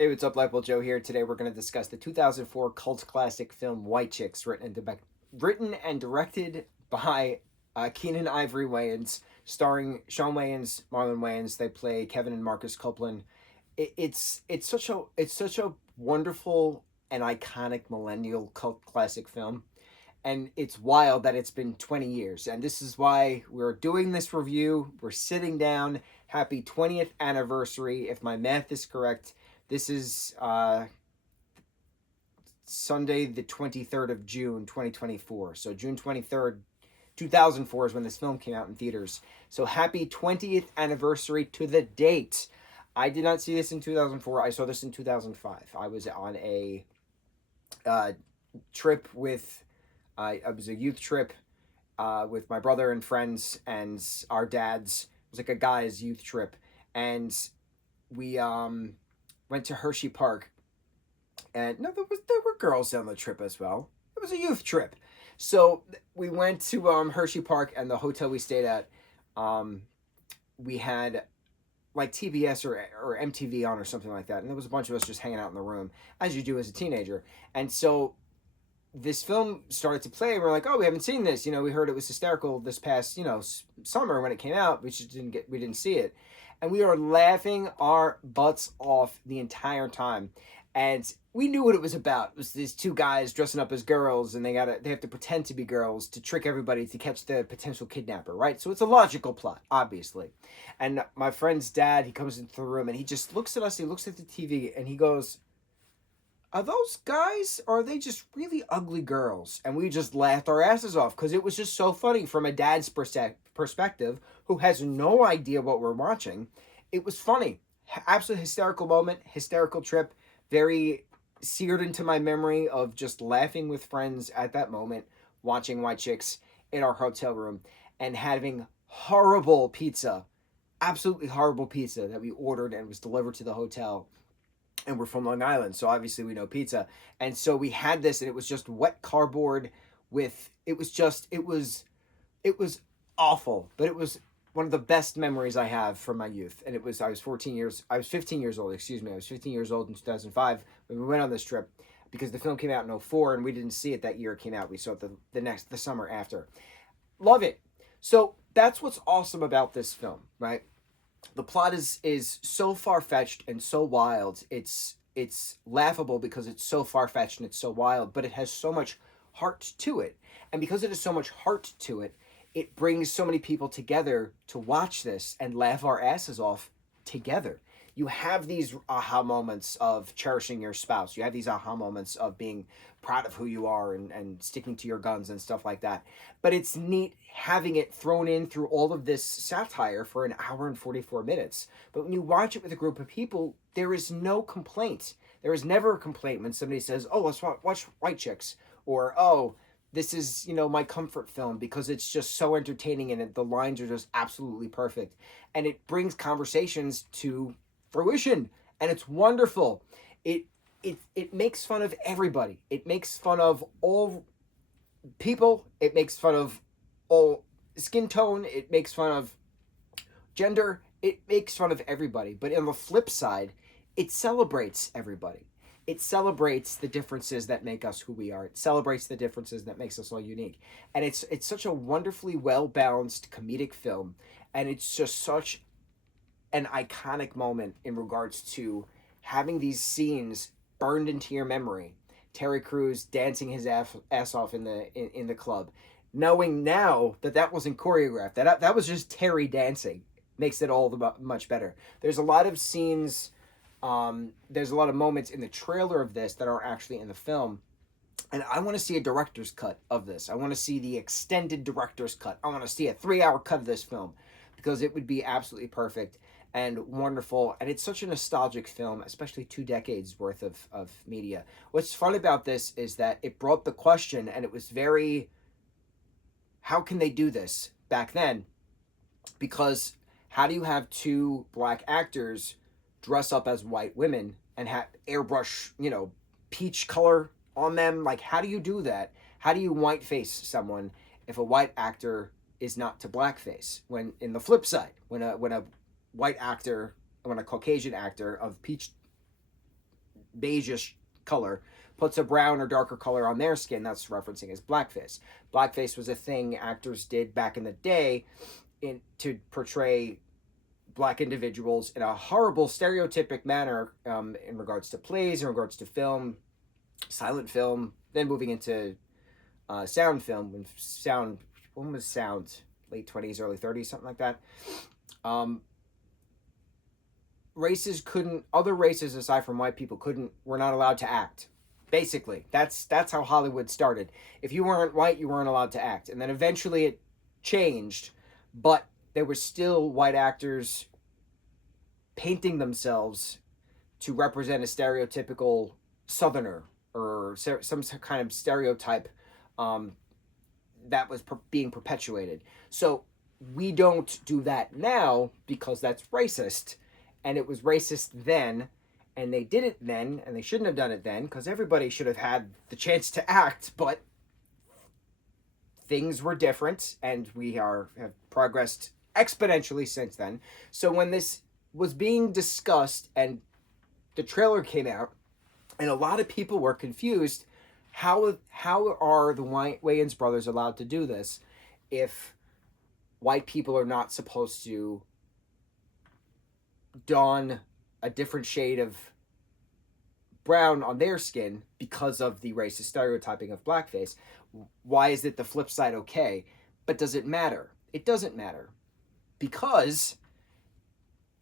Hey, what's up, lightboltjoe here. Today we're going to discuss the 2004 cult classic film White Chicks, written and directed by Keenan Ivory Wayans, starring Shawn Wayans, Marlon Wayans. They play Kevin and Marcus Copeland. It's such a wonderful and iconic millennial cult classic film, and it's wild that it's been 20 years. And this is why we're doing this review. We're sitting down. Happy 20th anniversary, if my math is correct. This is Sunday, the 23rd of June, 2024. So June 23rd, 2004 is when this film came out in theaters. So happy 20th anniversary to the date. I did not see this in 2004. I saw this in 2005. I was on a trip with, it was a youth trip with my brother and friends and our dads. It was like a guy's youth trip. And we went to Hershey Park, and no, there were girls on the trip as well. It was a youth trip, so we went to Hershey Park, and the hotel we stayed at, we had like TBS or MTV on or something like that, and there was a bunch of us just hanging out in the room as you do as a teenager, and so this film started to play, and we're like, oh, we haven't seen this. We heard it was hysterical this past, summer when it came out. We didn't see it. And we are laughing our butts off the entire time. And we knew what it was about. It was these two guys dressing up as girls, and they have to pretend to be girls to trick everybody to catch the potential kidnapper, right? So it's a logical plot, obviously. And my friend's dad, he comes into the room, and he just looks at us, he looks at the TV, and he goes, are those guys, or are they just really ugly girls? And we just laughed our asses off because it was just so funny from a dad's perspective who has no idea what we're watching. It was funny. Absolute hysterical moment, hysterical trip, very seared into my memory of just laughing with friends at that moment, watching White Chicks in our hotel room, and having horrible pizza, absolutely horrible pizza that we ordered and was delivered to the hotel. And we're from Long Island, so obviously we know pizza. And so we had this, and it was just wet cardboard with, it was awful, but it was one of the best memories I have from my youth. And I was 15 years old, excuse me. I was 15 years old in 2005 when we went on this trip, because the film came out in 04 and we didn't see it that year it came out. We saw it the summer after. Love it. So that's what's awesome about this film, right? The plot is so far-fetched and so wild. It's laughable because it's so far-fetched and it's so wild, but it has so much heart to it. And because it has so much heart to it, it brings so many people together to watch this and laugh our asses off together. You have these aha moments of cherishing your spouse. You have these aha moments of being proud of who you are and sticking to your guns and stuff like that. But it's neat having it thrown in through all of this satire for an hour and 44 minutes. But when you watch it with a group of people, there is no complaint. There is never a complaint when somebody says, oh, let's watch White Chicks, or, oh, this is, my comfort film, because it's just so entertaining and the lines are just absolutely perfect. And it brings conversations to fruition, and it's wonderful. It makes fun of everybody. It makes fun of all people. It makes fun of all skin tone. It makes fun of gender. It makes fun of everybody. But on the flip side, it celebrates everybody. It celebrates the differences that make us who we are. It celebrates the differences that makes us all unique. And it's such a wonderfully well-balanced comedic film, and it's just such an iconic moment in regards to having these scenes burned into your memory. Terry Crews dancing his ass off in the club, knowing now that wasn't choreographed. That was just Terry dancing. Makes it all the much better. There's a lot of scenes. There's a lot of moments in the trailer of this that aren't actually in the film. And I want to see a director's cut of this. I want to see the extended director's cut. I want to see a 3-hour cut of this film, because it would be absolutely perfect and wonderful. And it's such a nostalgic film, especially 2 decades worth of media. What's fun about this is that it brought the question, and it was very, how can they do this back then? Because how do you have 2 black actors dress up as white women and have airbrush, peach color on them? Like, how do you do that? How do you whiteface someone if a white actor is not to blackface? When in the flip side, when a white actor, when a Caucasian actor of peach beigeish color, puts a brown or darker color on their skin, that's referencing as blackface. Blackface was a thing actors did back in the day to portray black individuals in a horrible stereotypic manner, in regards to plays, in regards to film, silent film, then moving into sound film. When was sound? Late 20s, early 30s, something like that. Other races aside from white people were not allowed to act. Basically, that's how Hollywood started. If you weren't white, you weren't allowed to act. And then eventually it changed, but there were still white actors painting themselves to represent a stereotypical Southerner or some kind of stereotype that was being perpetuated. So we don't do that now because that's racist, and it was racist then, and they did it then, and they shouldn't have done it then because everybody should have had the chance to act, but things were different, and we have progressed exponentially since then. So when this was being discussed and the trailer came out, and a lot of people were confused, how are the Wayans brothers allowed to do this if white people are not supposed to don a different shade of brown on their skin because of the racist stereotyping of blackface? Why is it the flip side okay? But does it matter? It doesn't matter, because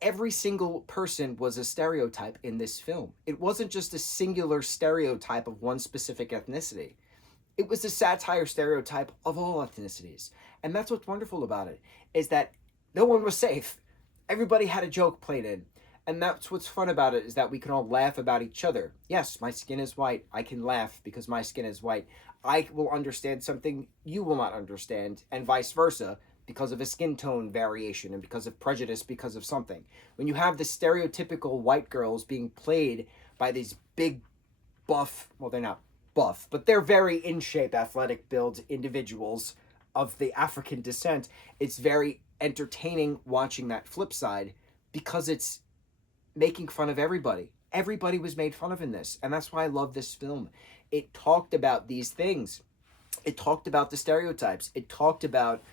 every single person was a stereotype in this film. It wasn't just a singular stereotype of one specific ethnicity. It was a satire stereotype of all ethnicities. And that's what's wonderful about it, is that no one was safe. Everybody had a joke played in. And that's what's fun about it, is that we can all laugh about each other. Yes, my skin is white. I can laugh because my skin is white. I will understand something you will not understand, and vice versa, because of a skin tone variation and because of prejudice, because of something. When you have the stereotypical white girls being played by these big buff, well, they're not buff, but they're very in shape, athletic build individuals of the African descent, it's very entertaining watching that flip side, because it's making fun of everybody. Everybody was made fun of in this, and that's why I love this film. It talked about these things. It talked about the stereotypes. It talked about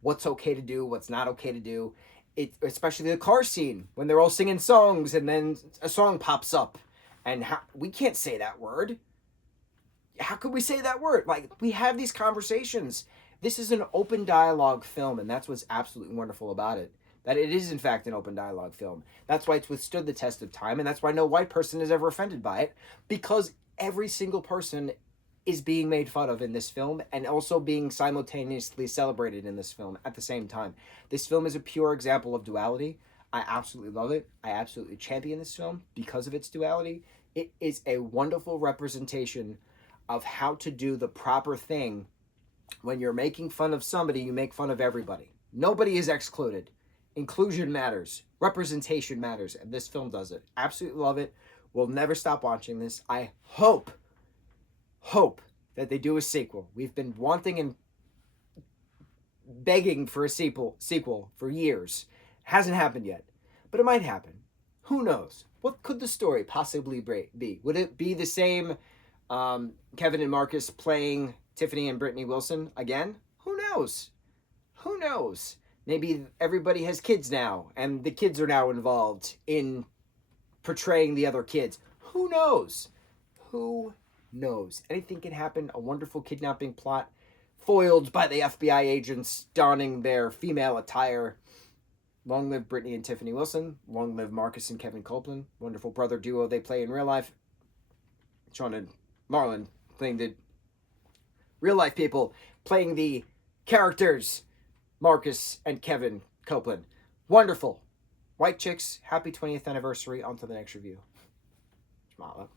what's okay to do, what's not okay to do. Especially the car scene when they're all singing songs and then a song pops up, and we can't say that word. How could we say that word? Like, we have these conversations. This is an open dialogue film, and that's what's absolutely wonderful about it. That it is, in fact, an open dialogue film. That's why it's withstood the test of time, and that's why no white person is ever offended by it, because every single person is being made fun of in this film, and also being simultaneously celebrated in this film at the same time. This film is a pure example of duality. I absolutely love it. I absolutely champion this film because of its duality. It is a wonderful representation of how to do the proper thing. When you're making fun of somebody, you make fun of everybody. Nobody is excluded. Inclusion matters. Representation matters. And this film does it. Absolutely love it. We'll never stop watching this. I hope that they do a sequel. We've been wanting and begging for a sequel for years. Hasn't happened yet. But it might happen. Who knows? What could the story possibly be? Would it be the same Kevin and Marcus playing Tiffany and Brittany Wilson again? Who knows? Who knows? Maybe everybody has kids now, and the kids are now involved in portraying the other kids. Who knows? Who knows? Anything can happen. A wonderful kidnapping plot foiled by the FBI agents donning their female attire. Long live Brittany and Tiffany Wilson. Long live Marcus and Kevin Copeland. Wonderful brother duo they play in real life. Sean and Marlon playing the real life people, playing the characters, Marcus and Kevin Copeland. Wonderful. White Chicks, happy 20th anniversary. On to the next review. Mahalo.